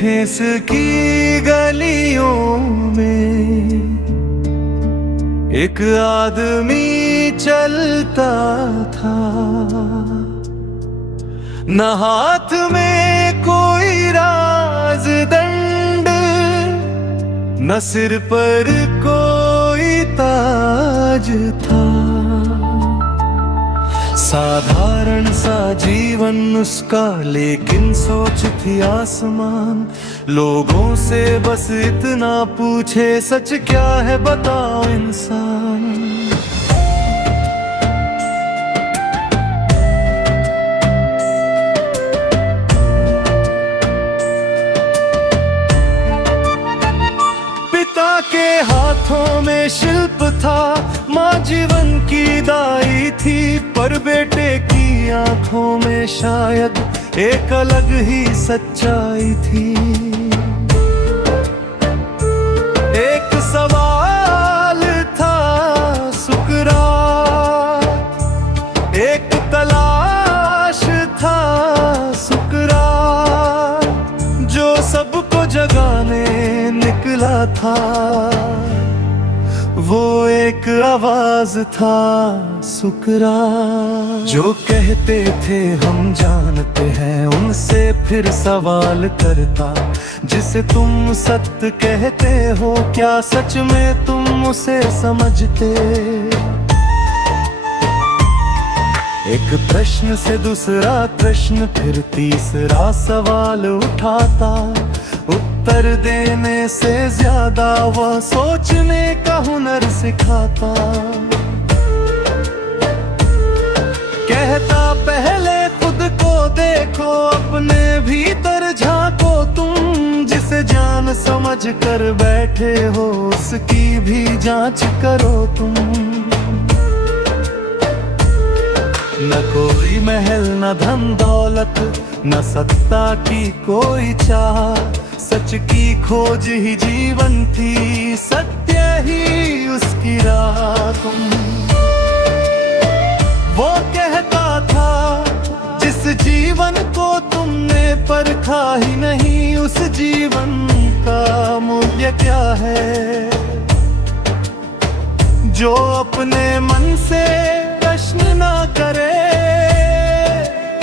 ठेस की गलियों में एक आदमी चलता था, न हाथ में कोई राजदंड, न सिर पर कोई ताज था। साधारण सा जीवन उसका, लेकिन सोच थी आसमान। लोगों से बस इतना पूछे, सच क्या है बताओ इंसान। पिता के हाथों में शिल्प था, माँ जीवन की दाई थी, पर बेटे की आंखों में शायद एक अलग ही सच्चाई थी। एक सवाल था सुकरात, एक तलाश था सुकरात, जो सबको जगाने निकला था। वो एक आवाज था सुकरात। जो कहते थे हम जानते हैं, उनसे फिर सवाल करता, जिसे तुम सत्य कहते हो, क्या सच में तुम उसे समझते। एक प्रश्न से दूसरा प्रश्न, फिर तीसरा सवाल उठाता। उत्तर देने से ज्यादा वह सोचने का हुनर सिखाता। कहता पहले खुद को देखो, अपने भीतर झांको तुम, जिसे जान समझ कर बैठे हो, उसकी भी जांच करो तुम। न कोई महल, न धन दौलत, न सत्ता की कोई चाह, सच की खोज ही जीवन थी, सत्य ही उसकी राह तुम। वो कहता था, जिस जीवन को तुमने परखा ही नहीं, उस जीवन का मूल्य क्या है। जो अपने मन से प्रश्न ना करे,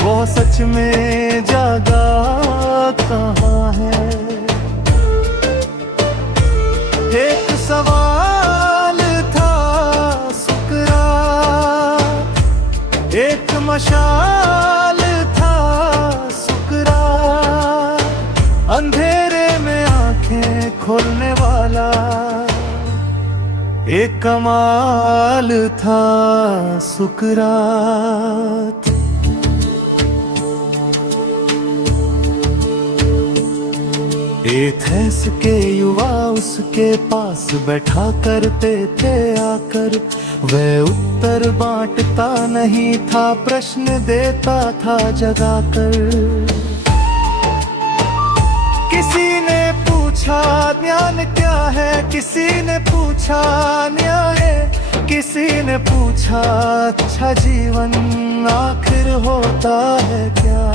वो सच में जागा कहाँ है। एक सवाल था सुकरात, एक मशाल था सुकरात, अंधेरे में आंखें खोलने वाला एक कमाल था सुकरात। एथेंस के युवा उसके पास बैठा करते थे आकर, वह उत्तर बांटता नहीं था, प्रश्न देता था जगाकर। किसी ने पूछा ज्ञान क्या है, किसी ने पूछा न्याय, किसी ने पूछा अच्छा जीवन आखिर होता है क्या।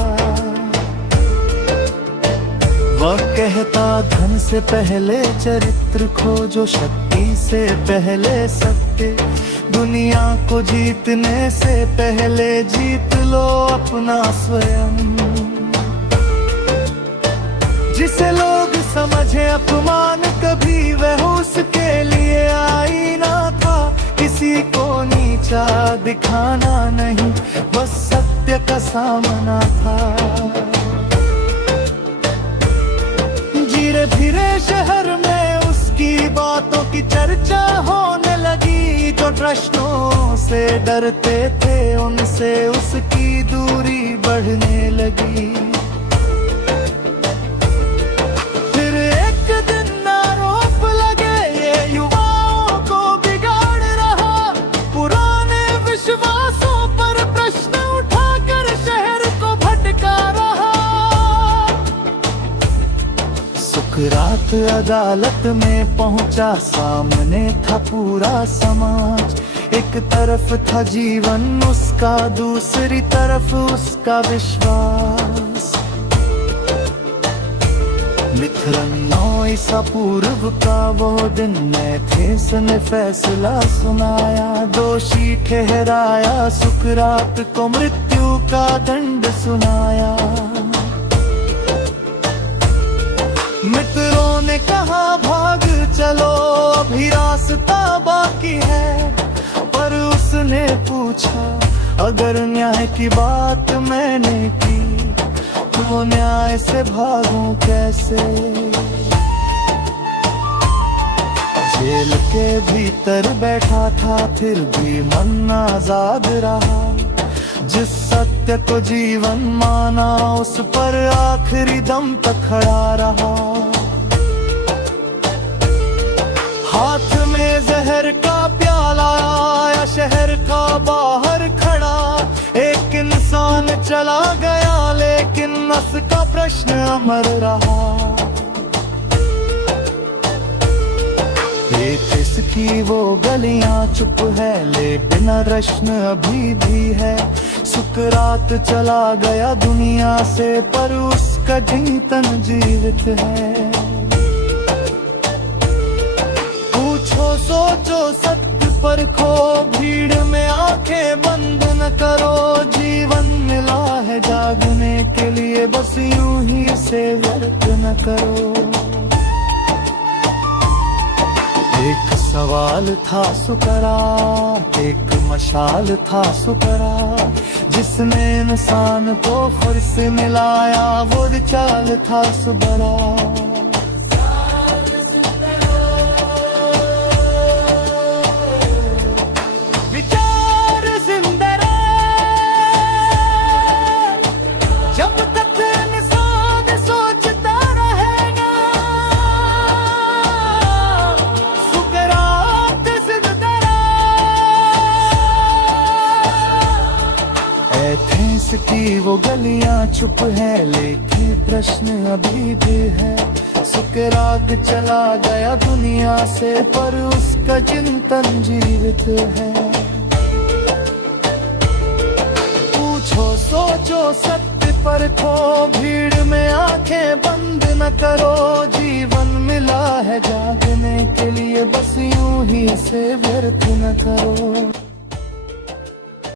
वह कहता धन से पहले चरित्र खोजो, शक्ति से पहले सत्य, दुनिया को जीतने से पहले जीत लो अपना स्वयं। जिसे लोग समझे अपमान कभी, वह उसके लिए आईना था, किसी को नीचा दिखाना नहीं, बस सत्य का सामना था। धीरे धीरे शहर में उसकी बातों की चर्चा होने लगी। जो प्रश्नों से डरते थे, उनसे उसकी दूरी बढ़ने लगी। फिर एक दिन आरोप लगे, ये युवाओं को बिगाड़ रहा, पुराने विश्वासों पर प्रश्न उठाकर शहर को भटका रहा। सुकरात अदालत में पहुंचा, सामने था पूरा समाज। एक तरफ था जीवन उसका, दूसरी तरफ उसका विश्वास। 9 ईसा पूर्व का वो दिन एथेंस ने फैसला सुनाया, दोषी ठहराया सुकरात को मृत्यु का दंड सुनाया। मित्रों ने कहा भाग चलो अभी रास्ता बाकी है, पर उसने पूछा अगर न्याय की बात मैंने की तो न्याय से भागूं कैसे। जेल के भीतर बैठा था फिर भी मन आजाद रहा, जिस सत्य को जीवन माना उस पर आखिरी दम तक खड़ा रहा। हाथ में जहर का प्याला आया शहर का बाहर खड़ा, एक इंसान चला गया लेकिन नस का प्रश्न अमर रहा। इसकी वो गलियां चुप है लेकिन प्रश्न अभी भी है। सुकरात चला गया दुनिया से पर उसका चिंतन जीवित है। पूछो सोचो सत्य परखो, भीड़ में आंखें बंद न करो, जीवन मिला है जागने के लिए बस यूं ही इसे व्यर्थ न करो। एक सवाल था सुकरात, एक मशाल था सुकरात, जिसने इंसान को फिर से मिलाया वो चाल था सुबरा। विचार जिंदा जब तक इंसान सोचता रहेगा, सुकरात जिंदा एथेंस की वो गलियां चुप है लेकिन प्रश्न अभी भी है। सुकरात चला गया दुनिया से पर उसका चिंतन जीवित है। पूछो सोचो सत्य परखो, भीड़ में आंखें बंद न करो, जीवन मिला है जागने के लिए बस यूं ही इसे व्यर्थ न करो।